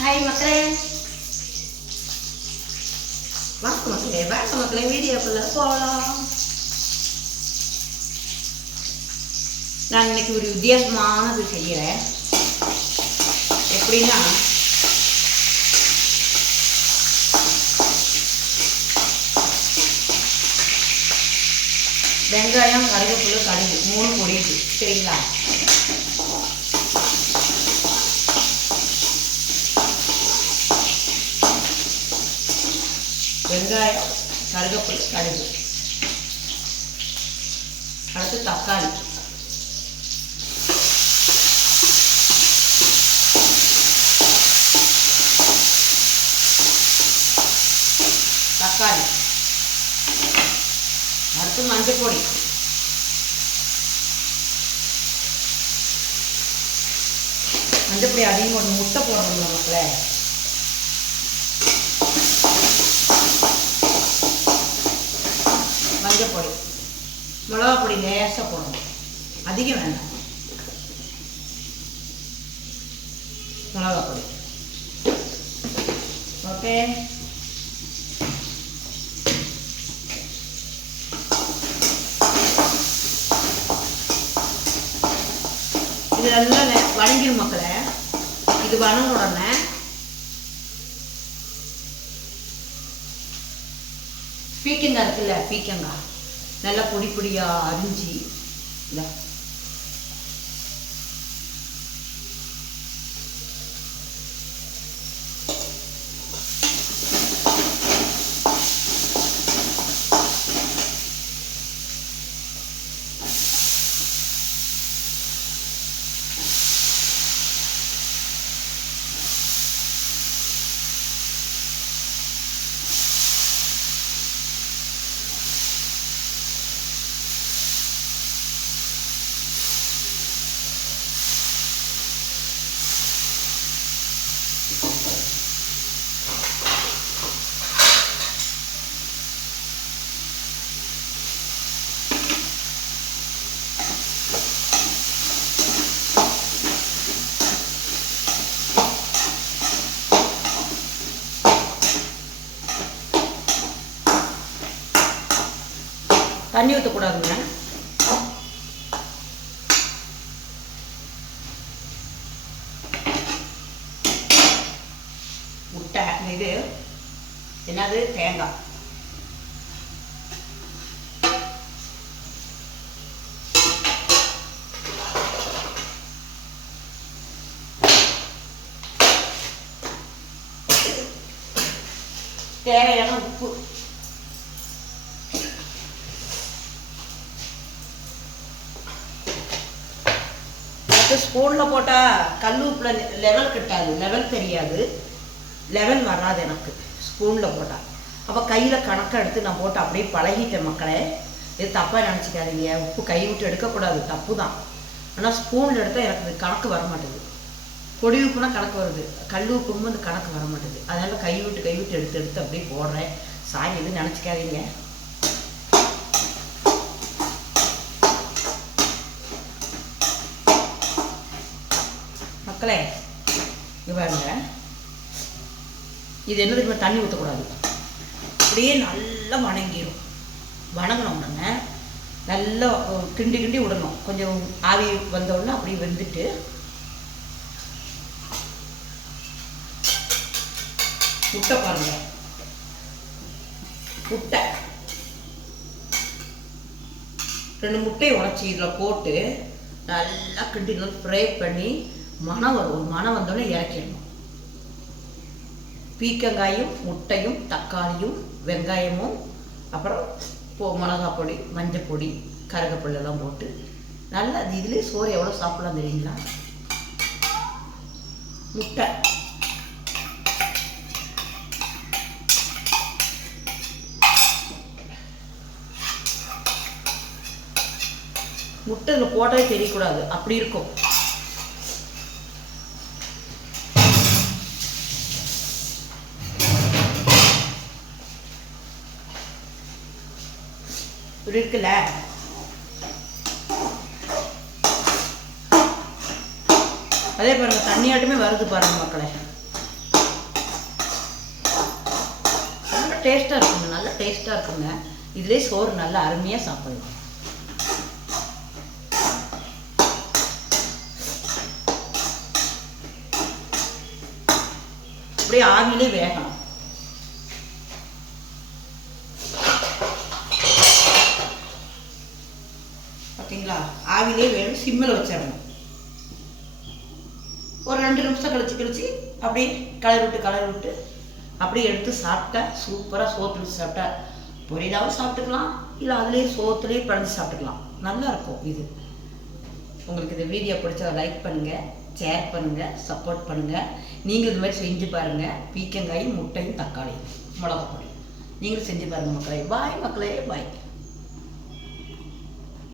Hi மக்களே. வாங்க மக்களே வாங்க மக்களே வீடியோக்குள்ள போகலாம் நான் இன்னைக்கு ஒரு வித்தியாசமானது செய்கிறேன் எப்படின்னா வெங்காயம் கருவேப்பிலை கடுகு மூணு பொடியுது சரிங்களா? வெங்காயம் கருவேப்பிலை கடுகு. அடுத்து தக்காளி. தக்காளி. அடுத்து மஞ்சள் பொடி மஞ்சள் பொடி அதிகம் முட்டை போடணும் மக்களே. மஞ்சப்பொடி மிளகா பொடி லேசாக போடணும். அதிகம் வேண்டாம். மிளகா பொடி ஓகே. இது நல்லா வணங்கிடும் மக்களே. இது வணங்க உடனே பீக்கங்காய் இருக்குல்ல பீக்கங்காய். நல்லா பொடி பொடியாக அரிஞ்சு இந்த தண்ணி ஊற்றக்கூடாதுங்க முட்டை இது என்னது? தேங்காய். தேவையான உப்பு. அடுத்து ஸ்பூனில் போட்டால் கல் உப்பில் லெவல் கிட்டாது. லெவல் தெரியாது. லெவல் வராது எனக்கு. ஸ்பூனில் போட்டால் அப்போ கையில் கணக்கை எடுத்து நான் போட்டு அப்படியே பழகிட்டேன் மக்களே. இது தப்பாக நினச்சிக்காதீங்க. உப்பு கை விட்டு எடுக்கக்கூடாது. தப்பு தான் ஆனால் ஸ்பூனில் எடுத்தால் எனக்கு கணக்கு வர மாட்டேங்குது பொடி உப்புனா கணக்கு வருது. கல் உப்பும் வந்து கணக்கு வர மாட்டேங்குது அதனால் கை விட்டு கை விட்டு எடுத்து எடுத்து அப்படியே போடுறேன். சாரி எதுவும் நினச்சிக்காதீங்க. மக்களே இங்க பாருங்க. இது என்ன தெரியுமா தண்ணி ஊற்றக்கூடாது அப்படியே நல்லா வணங்கிடும் உடனே நல்லா கிண்டி கிண்டி விடணும். கொஞ்சம் ஆவி வந்த உடனே அப்படியே வெந்துட்டு. முட்டை பாருங்க. முட்டை. ரெண்டு முட்டையை உடச்சி இதில் போட்டு நல்லா கிண்டி நல்லா ஃப்ரை பண்ணி மணம் வரும் ஒரு மணம் வந்தோடனே இறக்கிடணும். பீக்கங்காயும் முட்டையும் தக்காளியும் வெங்காயமும் அப்புறம் போ மிளகா பொடி மஞ்சள் பொடி கருகப்பிள்ளெல்லாம் போட்டு நல்லா அது இதுலேயே சோறு எவ்வளோ சாப்பிடலாம் தெரியுங்களா? முட்டை. முட்டை இதில் போட்டாலே தெரியக்கூடாது. அப்படி இருக்கும். இப்படி இருக்குல்ல? அதே பாருங்கள் தண்ணியாட்டுமே வருது பாருங்கள் மக்களை. நல்லா டேஸ்ட்டாக இருக்குங்க நல்லா டேஸ்ட்டாக இருக்குங்க. இதுலேயே சோறு நல்லா அருமையாக சாப்பிடலாம். அப்படியே ஆவிலே வேகணும். பார்த்தீங்களா ஆவிலே வேணும் சிம்மில் வச்சிடணும். ஒரு ரெண்டு நிமிஷம் கழிச்சு கழிச்சு அப்படியே கலர் விட்டு கலர் விட்டு அப்படியே எடுத்து சாப்பிட்டா சூப்பராக சோத்துல வச்சு சாப்பிட்டா. பொரியலாகவும் சாப்பிட்டுக்கலாம் இல்லை அதுலேயே சோத்துலேயே பிழைஞ்சு சாப்பிட்டுக்கலாம். நல்லா இருக்கும் இது. உங்களுக்கு இந்த வீடியோ பிடிச்சா லைக் பண்ணுங்கள் ஷேர் பண்ணுங்கள் சப்போர்ட் பண்ணுங்கள் நீங்கள் இது மாதிரி செஞ்சு பாருங்கள் பீக்கங்காயும் முட்டையும் தக்காளியும் மிளகாப்பொடி நீங்களும் செஞ்சு பாருங்கள் மக்களே. பாய் மக்களே பாய்